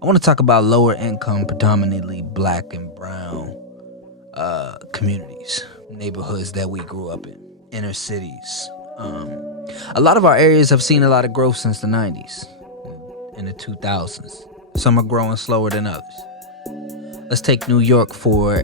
I want to talk about lower income, predominantly black and brown communities, neighborhoods that we grew up in, inner cities. A lot of our areas have seen a lot of growth since the 90s and the 2000s. Some are growing slower than others. Let's take New York for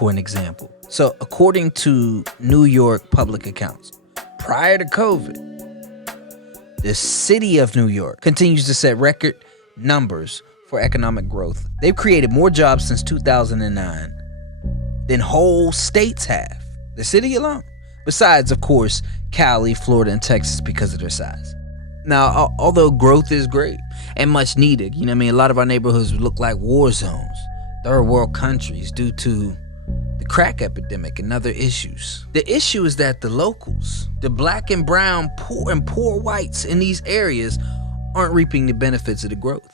an example. So according to New York public accounts, prior to COVID, the city of New York continues to set record numbers for economic growth. They've created more jobs since 2009 than whole states have, the city alone. Besides, of course, Cali, Florida, and Texas because of their size. Now, although growth is great and much needed, a lot of our neighborhoods look like war zones, third world countries due to the crack epidemic and other issues. The issue is that the locals, the black and brown, poor whites in these areas aren't reaping the benefits of the growth.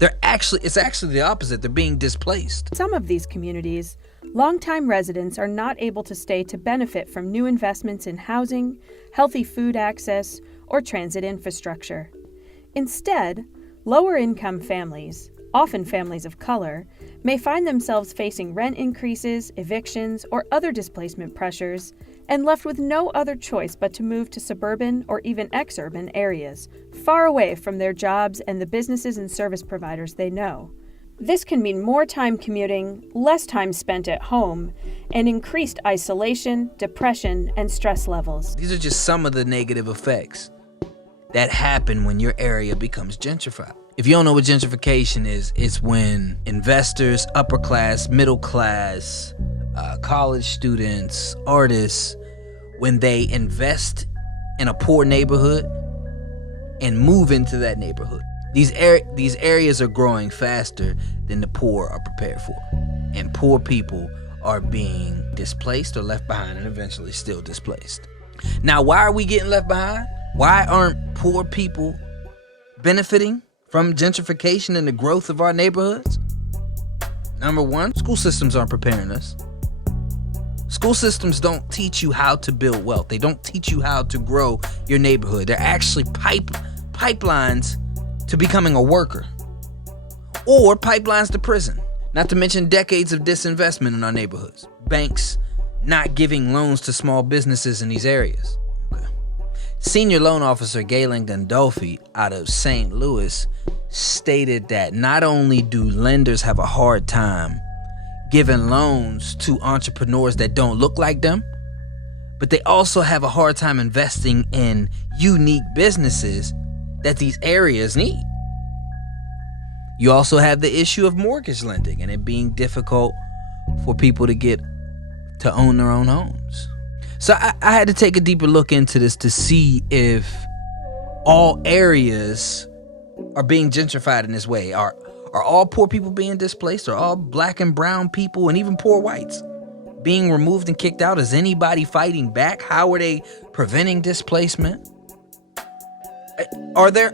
It's actually the opposite. They're being displaced. Some of these communities, longtime residents are not able to stay to benefit from new investments in housing, healthy food access, or transit infrastructure. Instead, lower-income families, often families of color, may find themselves facing rent increases, evictions, or other displacement pressures, and left with no other choice but to move to suburban or even exurban areas, far away from their jobs and the businesses and service providers they know. This can mean more time commuting, less time spent at home, and increased isolation, depression, and stress levels. These are just some of the negative effects that happen when your area becomes gentrified. If you don't know what gentrification is, it's when investors, upper class, middle class, college students, artists, when they invest in a poor neighborhood and move into that neighborhood. These areas are growing faster than the poor are prepared for. And poor people are being displaced or left behind and eventually still displaced. Now, why are we getting left behind? Why aren't poor people benefiting from gentrification and the growth of our neighborhoods? Number one, school systems aren't preparing us. School systems don't teach you how to build wealth. They don't teach you how to grow your neighborhood. They're actually pipelines to becoming a worker, or pipelines to prison. Not to mention decades of disinvestment in our neighborhoods. Banks not giving loans to small businesses in these areas. Okay. Senior loan officer Galen Gandolfi out of St. Louis stated that not only do lenders have a hard time giving loans to entrepreneurs that don't look like them, but they also have a hard time investing in unique businesses that these areas need. You also have the issue of mortgage lending and it being difficult for people to own their own homes. So I had to take a deeper look into this to see if all areas are being gentrified in this way. Are all poor people being displaced? Are all black and brown people and even poor whites being removed and kicked out? Is anybody fighting back? How are they preventing displacement? Are there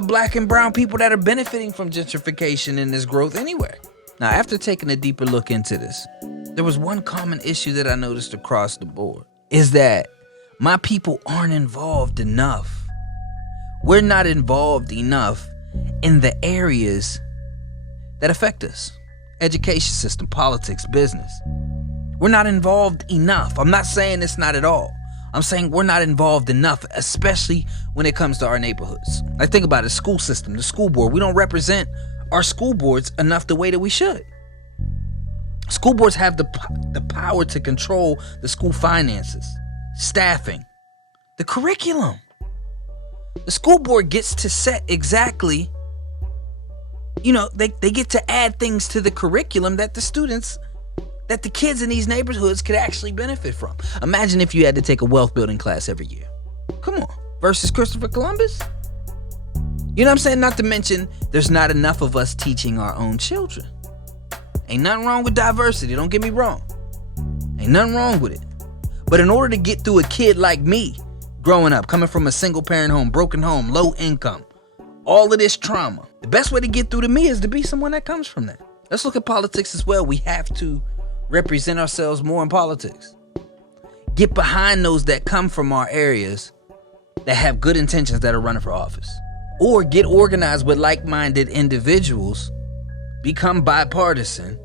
black and brown people that are benefiting from gentrification and this growth anywhere? Now, after taking a deeper look into this, there was one common issue that I noticed across the board, is that my people aren't involved enough. We're not involved enough in the areas that affect us. Education system, politics, business. We're not involved enough. I'm not saying it's not at all. I'm saying we're not involved enough, especially when it comes to our neighborhoods. Like, think about it, school system, the school board. We don't represent our school boards enough the way that we should. School boards have the power to control the school finances, staffing, the curriculum. The school board gets to set exactly, they get to add things to the curriculum that the kids in these neighborhoods could actually benefit from. Imagine if you had to take a wealth building class every year. Come on, versus Christopher Columbus. You know what I'm saying? Not to mention, there's not enough of us teaching our own children. Ain't nothing wrong with diversity, don't get me wrong. Ain't nothing wrong with it. But in order to get through a kid like me, growing up, coming from a single parent home, broken home, low income, all of this trauma, the best way to get through to me is to be someone that comes from that. Let's look at politics as well. We have to represent ourselves more in politics. Get behind those that come from our areas that have good intentions that are running for office. or get organized with like-minded individuals, become bipartisan,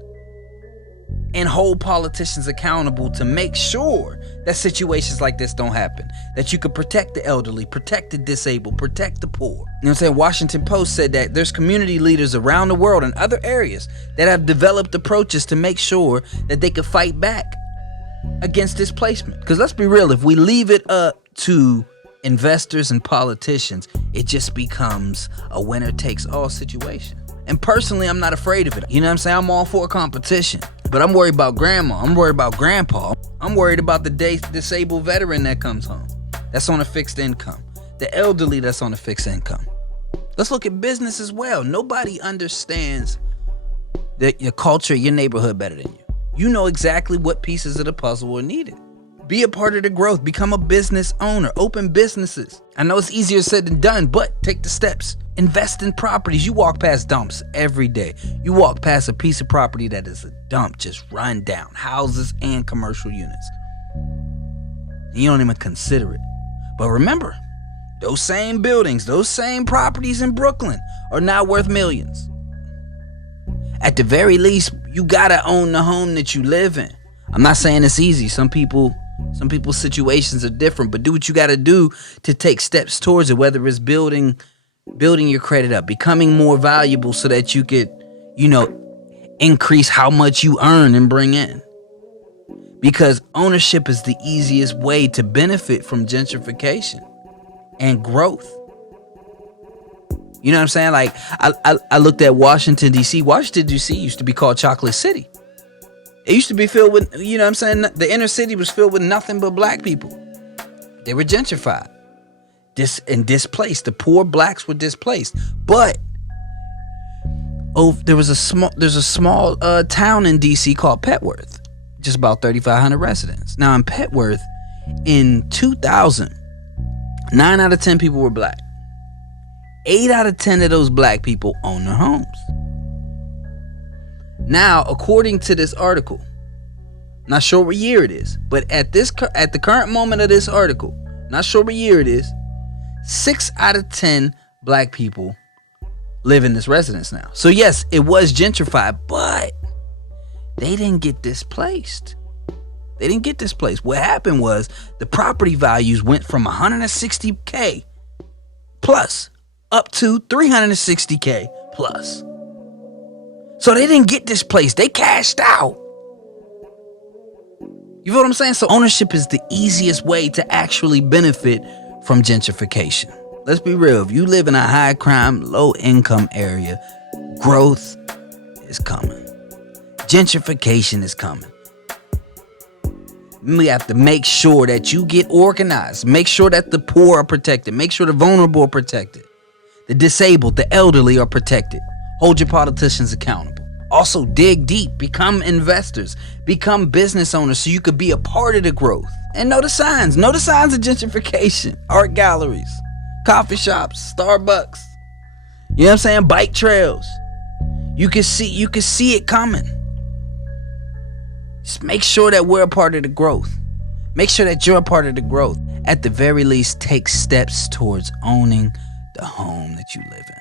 and hold politicians accountable to make sure that situations like this don't happen. That you could protect the elderly, protect the disabled, protect the poor. You know what I'm saying? Washington Post said that there's community leaders around the world in other areas that have developed approaches to make sure that they could fight back against displacement. Because let's be real, if we leave it up to investors and politicians, it just becomes a winner-takes-all situation. And personally, I'm not afraid of it. You know what I'm saying? I'm all for competition. But I'm worried about grandma. I'm worried about grandpa. I'm worried about the disabled veteran that comes home. That's on a fixed income. The elderly that's on a fixed income. Let's look at business as well. Nobody understands your culture, your neighborhood better than you. You know exactly what pieces of the puzzle are needed. Be a part of the growth. Become a business owner. Open businesses. I know it's easier said than done, but take the steps. Invest in properties. You walk past dumps every day. You walk past a piece of property that is a dump, just run down. Houses and commercial units. You don't even consider it. But remember, those same buildings, those same properties in Brooklyn are now worth millions. At the very least, you gotta own the home that you live in. I'm not saying it's easy. Some people's situations are different, but do what you gotta do to take steps towards it, whether it's building your credit up, becoming more valuable so that you could, increase how much you earn and bring in. Because ownership is the easiest way to benefit from gentrification and growth. You know what I'm saying? Like, I looked at Washington, D.C. Washington, D.C. used to be called Chocolate City. It used to be filled with, you know what I'm saying? The inner city was filled with nothing but black people. They were gentrified. Displaced. The poor blacks were displaced. But there's a small town in D.C. called Petworth. Just about 3,500 residents. Now in Petworth, in 2000, 9 out of 10 people were black. 8 out of 10 of those black people own their homes. Now, according to this article, not sure what year it is, but at the current moment of this article, not sure what year it is, 6 out of 10 black people live in this residence now. So yes, it was gentrified, but they didn't get displaced. What happened was the property values went from $160K plus up to $360K plus. So they didn't get displaced. They cashed out. You feel what I'm saying? So ownership is the easiest way to actually benefit from gentrification. Let's be real. If you live in a high crime, low income area, growth is coming. Gentrification is coming. We have to make sure that you get organized. Make sure that the poor are protected. Make sure the vulnerable are protected. The disabled, the elderly are protected. Hold your politicians accountable. Also, dig deep. Become investors. Become business owners so you could be a part of the growth. And know the signs. Know the signs of gentrification. Art galleries, coffee shops, Starbucks. You know what I'm saying? Bike trails. You can see it coming. Just make sure that we're a part of the growth. Make sure that you're a part of the growth. At the very least, take steps towards owning the home that you live in.